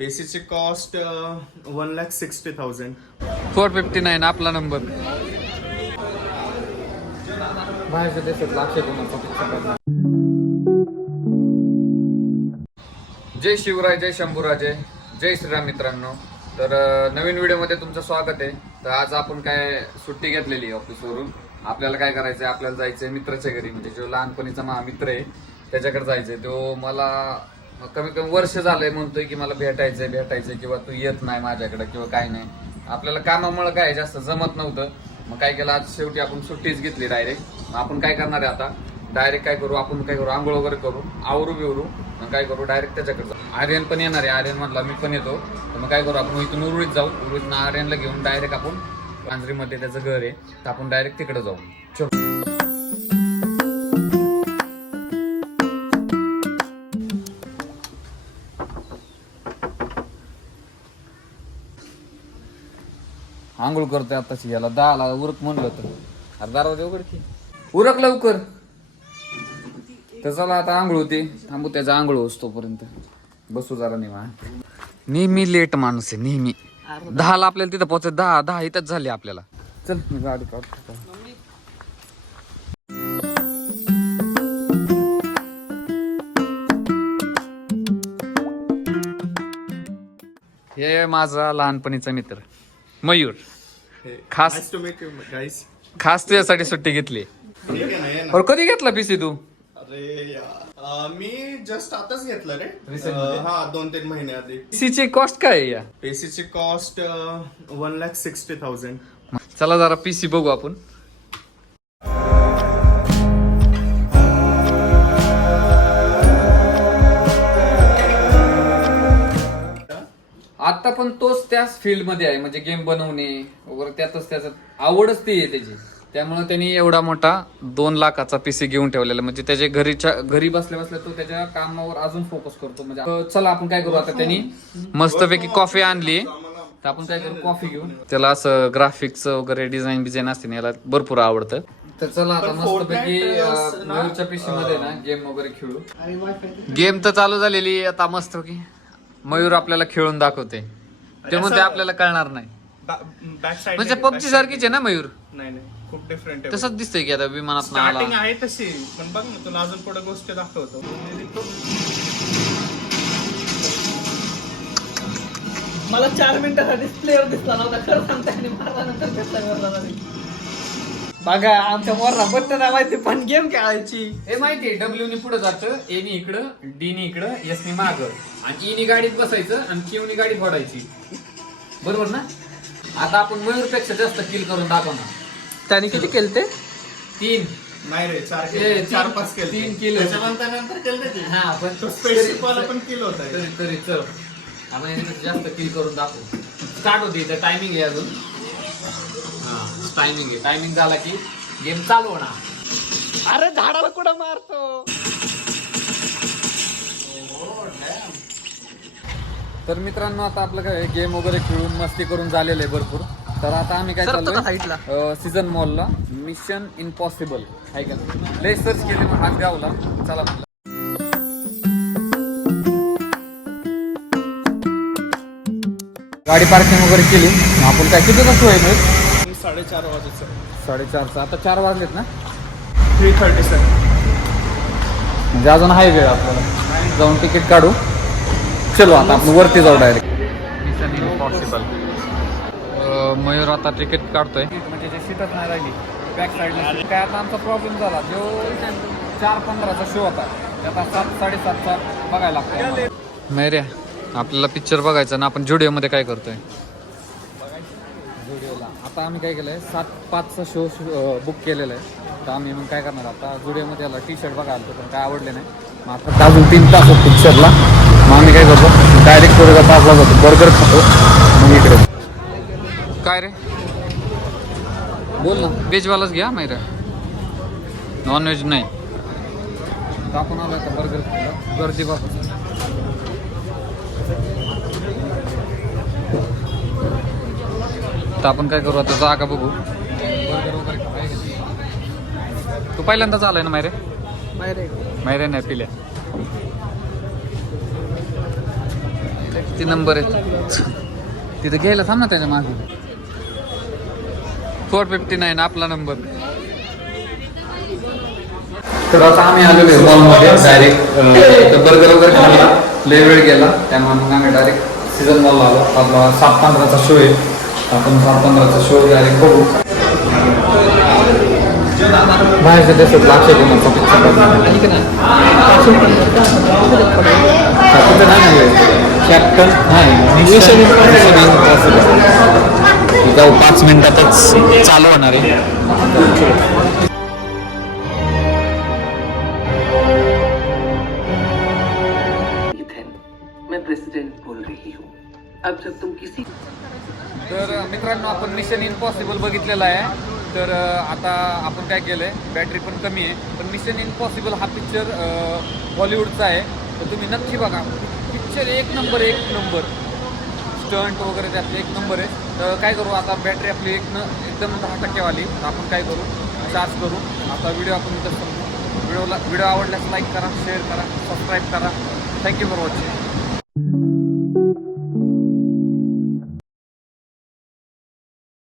एसीची cost one lakh sixty thousand four fifty nine आपला number बाहेरच्या देशात लाक्षे जय शिवराय जय शंभूराजे जय श्रीराम मित्रांनो. तर अं, नवीन व्हिडिओमध्ये तुमचं स्वागत आहे. तर आज आपण काय सुट्टी घेतलेली आहे ऑफिसवरून आपल्याला काय करायचंय? आपल्याला जायचंय मित्राच्या घरी. म्हणजे जो लहानपणीचा माझा मित्र आहे त्याच्याकडे जायचंय. तो मला मग कमी वर्ष झालंय म्हणतोय की मला भेटायचंय भेटायचंय किंवा तू येत नाही माझ्याकडे किंवा काय नाही. आपल्याला कामामुळे काय जास्त जमत नव्हतं. मग काय केलं आज शेवटी आपण सुट्टीच घेतली डायरेक्ट आपण काय करणार आहे आता? डायरेक्ट काय करू आपण काय करू आंघोळ वगैरे करू आवरू बिवरू मग काय करू डायरेक्ट त्याच्याकडे जाऊ. आर्यन पण येणार आहे आर्यन म्हटला मी पण येतो. तर मग काय करू आपण इथून उरुळीत जाऊ. उरुळीत आर्यनला घेऊन डायरेक्ट आपण पांजरीमध्ये त्याचं घर आहे. तर आपण डायरेक्ट तिकडे जाऊ. आंघोळ करतोय आताशी याला. दहाला उरक म्हणलं तर अरे दरवाजा उघड की. उरक लवकर. तर चला आता आंघोळ होते. थांबू त्याचा आंघोळ होस बसू जरा निवा नेहमी लेट माणूस आहे नेहमी. दहाला आपल्याला तिथं पोहोचत दहा दहा इथंच झाले आपल्याला. चल मी गाडी काढतो. हे माझा लहानपणीचा मित्र. मयूर. खास यू खास तुझ्यासाठी सुट्टी घेतली. ये और कधी घेतला पीसी तू? अरे यार मी जस्ट आताच घेतलं रे? हा दोन तीन महिने आधी. पीसीची कॉस्ट काय आहे या? एसीची cost one lakh sixty thousand चला जरा पीसी बघू आपण. आता पण तोच त्याच फील्डमध्ये आहे म्हणजे गेम बनवणे वगैरे त्यातच त्याच आवडच ती आहे त्याची. त्यामुळे त्यांनी एवढा मोठा दोन लाखाचा पीसी घेऊन ठेवलेला म्हणजे त्याच्या घरीच्या घरी बसल्या बसल्या तो त्याच्या कामावर अजून फोकस करतो. म्हणजे चला आपण काय करू आता त्यांनी? मस्तपैकी कॉफी आणली. तर आपण काय करू? कॉफी घेऊ त्याला असं ग्राफिक्स वगैरे डिझाईन बिझाईन असते ना याला भरपूर आवडतं. तर चला आता मस्तपैकी मयूरच्या पीसी मध्ये ना गेम वगैरे खेळू. गेम तर चालू झालेली आता मस्त की मयूर आपल्याला खेळून दाखवते. ते म्हणते आपल्याला कळणार नाही. बॅक साइड म्हणजे पबजी सारखीच आहे ना मयूर? नाही नाही. खूप डिफरंट आहे. तसंच दिसतंय की आता विमानात ना आला. स्टार्टिंग आहे तशी. पण बघ ना तुला अजून पुढे गोष्ट दाखवतो. मला चार मिनिटासाठी प्लेअर दिसला नव्हता. खरं सांगता आणि मारल्यानंतर दिसला वरला बघा आमच्या मोरला बटन माहिती पण गेम खेळायची. हे माहितीये डब्ल्यू नी पुढे जातं ए नी इकडं डी नी इकडं एस नी माग. आणि ई नी गाडीत बसायचं आणि क्यू नी गाडी फोडायची बरोबर ना? आता आपण मयूरपेक्षा जास्त किल करून दाखवणार. त्याने किती केलं ते? तीन. नाही रे चार केले. चार पाच केले. तीन केले. त्याच्यानंतर नंतर केले ते. हा पण तो वाला पण केलं होता तरी तरी चल. आपण याच्यापेक्षा जास्त किल करून दाखवू. स्टार्ट होते इथं टायमिंग आहे अजून. हा टायमिंग आहे. टायमिंग झाला की गेम चालू होणार. अरे झाडाला कुठं मारतो? तर मित्रांनो आता आपलं काय गेम वगैरे खेळून मस्ती करून झालेलं आहे भरपूर. तर आता आम्ही काय चाललोय? सीझन मॉलला मिशन इम्पॉसिबल आहे का? लय सर्च केले मग हाच गावला. चला म्हणलं. गाडी पार्किंग वगैरे केली. आपण काय किती कसं आहे साडेचार वाजेचं. साडेचारचं. आता चार वाजलेत ना? थ्री थर्टी सेवन म्हणजे अजून आहे वेळ आपल्याला. जाऊन तिकीट काढू. चलो आता आपण वरती जाऊ डायरेक्ट इम्पॉसिबल मयूर आता तिकीट काढतोय. म्हणजे जे सीटच नाही राहिली. बॅक साईडला काय आता आमचा प्रॉब्लेम झाला. जो चार पंधराचा शो होता. ते आता सात साडेसातचा बघायला लागतो रे आपल्याला पिक्चर बघायचा ना आपण जुडिओमध्ये काय करतोय? आता आम्ही काय केलं आहे सात पाचचा शो बुक केलेला आहे तर आम्ही मग काय करणार? आता जुडिओमध्ये याला टी शर्ट बघा बघायला पण काय आवडले नाही. मग आता अजून तीन तास पिक्चरला मग आम्ही काय करतो? डायरेक्ट पुढे तासला जातो बर्गर खातो. मग इकडे. काय रे? बोल ना. व्हेजवालाच घ्या माहिती नॉन व्हेज नाही. आपण आलो तर बर्गर खायला. गर्दी बाबा. तर आपण काय करू आता? जागा बघू? तू पहिल्यांदाच आलाय ना मायरे? मायरे नाही पिल्या. किती नंबर आहेत तिथं घ्यायला थांब ना त्याच्यामागे. फोर फिफ्टी नाईन आपला नंबर तर आता आम्ही आलेलो आहे मॉलमध्ये डायरेक्ट बर्गर वगैरे खाल्ला लय वेळ गेला. त्यामुळे मग आम्ही डायरेक्ट सीझन मॉल आलो. सात पंधराचा शो आहे. आपण सात पंधराचा शो डायरेक्ट बघू. बाहेरच्या देशात लाक्ष गुणाचा पिक्चर कॅप्टन नाही. जाऊ पाच मिनिटातच चालू होणार आहे. मैं प्रेसिडेंट बोल रही हूँ। अब जब तुम किसी तर मित्रांनो आपण मिशन इम्पॉसिबल बघितलेला आहे. तर आता आपण काय केलं आहे बॅटरी पण कमी आहे. पण मिशन इम्पॉसिबल हा पिक्चर बॉलिवूडचा आहे. तर तुम्ही नक्की बघा. पिक्चर एक नंबर एक नंबर स्टंट वगैरे त्यातले एक नंबर आहे. तर काय करू? आता बॅटरी आपली एक न एकदम दहा टक्केवाली. तर आपण काय करू? चार्ज करू. आता व्हिडिओ आपण इथं करू व्हिडिओला व्हिडिओ आवडल्यास लाईक करा शेअर करा सबस्क्राईब करा. Thank you for watching